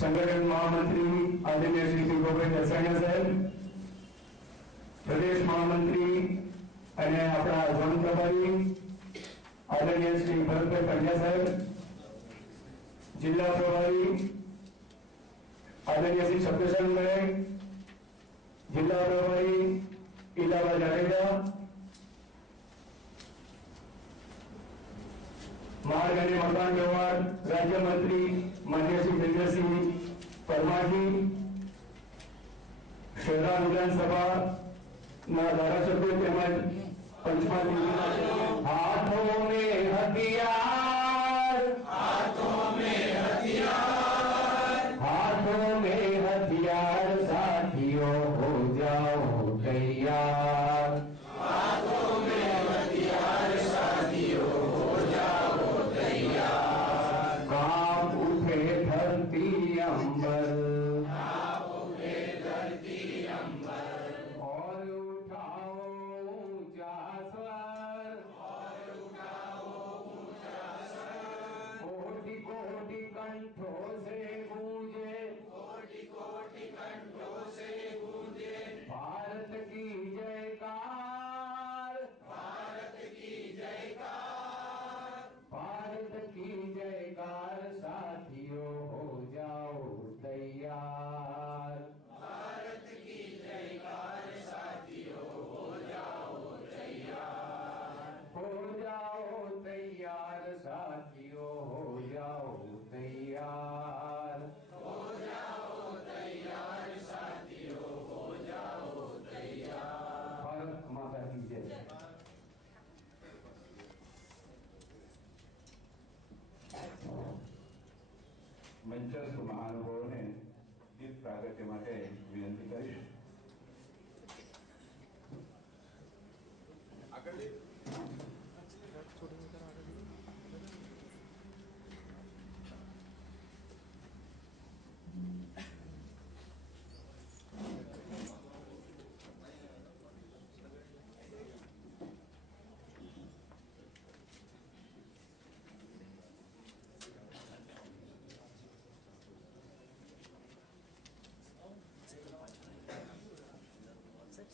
संगठन महामंत्री आदरणीय श्री ભીખુભાઈ દસાણિયા સાહેબ પ્રદેશ મહામંત્રી અને આપણા ઝોન પ્રભારી આદરણીય શ્રી ભરતભાઈ પંડ્યા સાહેબ જિલ્લા પ્રભારી આદરણીય શ્રી સત્યસંગભાઈ જિલ્લા પ્રભારી ઇલાબા જાડેજા માર્ગ અને મકાન વ્યવહાર રાજ્યમંત્રી માન્ય શ્રી ધીરેન્દ્રસિંહ પરમારજી શહેરા વિધાનસભા ના ધારાસભ્યો તેમજ પંચમહાલ હાથો में મંચસ્થ મહાનુભાવોને ગીત પ્રાગટ્ય માટે વિનંતી કરીશ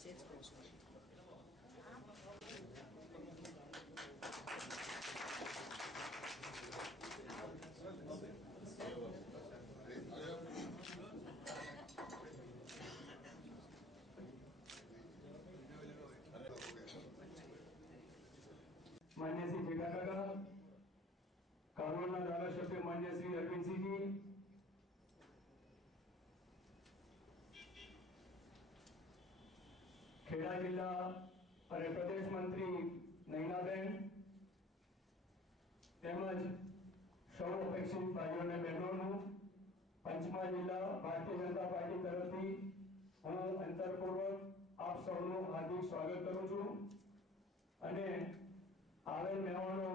six percent. જિલ્લા ભારતીય જનતા પાર્ટી તરફથી હું અંતરપૂર્વક આપ સૌનું હાર્દિક સ્વાગત કરું છું. અને આવેલ મહેમાનો,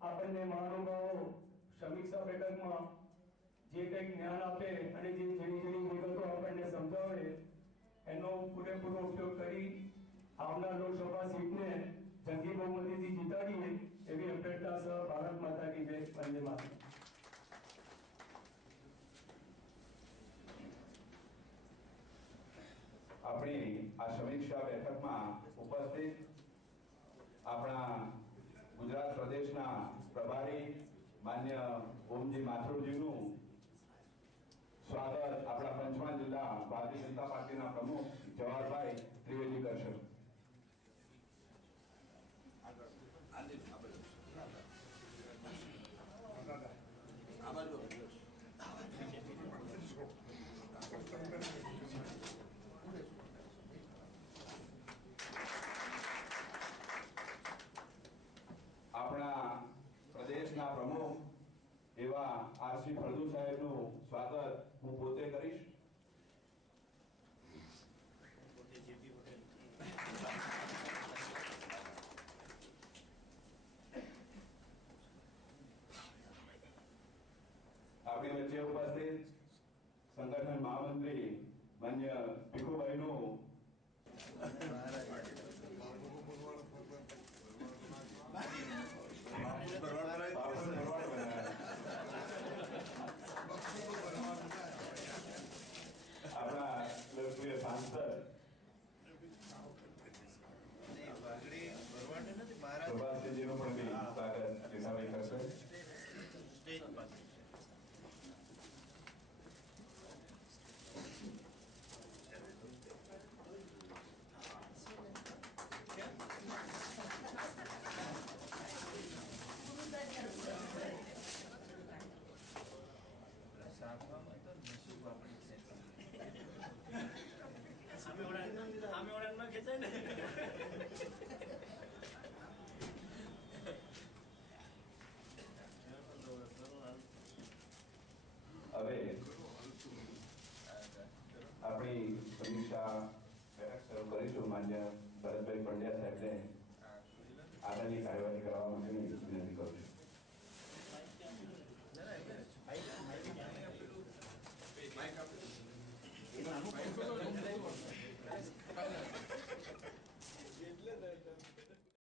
આપણને મહાનુભાવો, સમીક્ષા બેઠકમાં જે કંઈક જ્ઞાન આપે અને જે ઝીણી ઝીણી આપણી આ સમીક્ષા બેઠકમાં ઉપસ્થિત આપણા ગુજરાત પ્રદેશના પ્રભારી માન્ય ઓમજી માથુરજીનું સ્વાગત આપણા પંચમહાલ જિલ્લા ભારતીય જનતા પાર્ટીના પ્રમુખ જવાહરભાઈ ત્રિવેદી કરશે. વચ્ચે ઉપસ્થિત સંગઠન મહામંત્રી માન્ય ભીખુભાઈનું kitchen. હવે આપણી સમીક્ષા બેઠક શરૂ કરીશું માન્ય ભરતભાઈ પંડ્યા સાહેબને આગળની કાર્યવાહી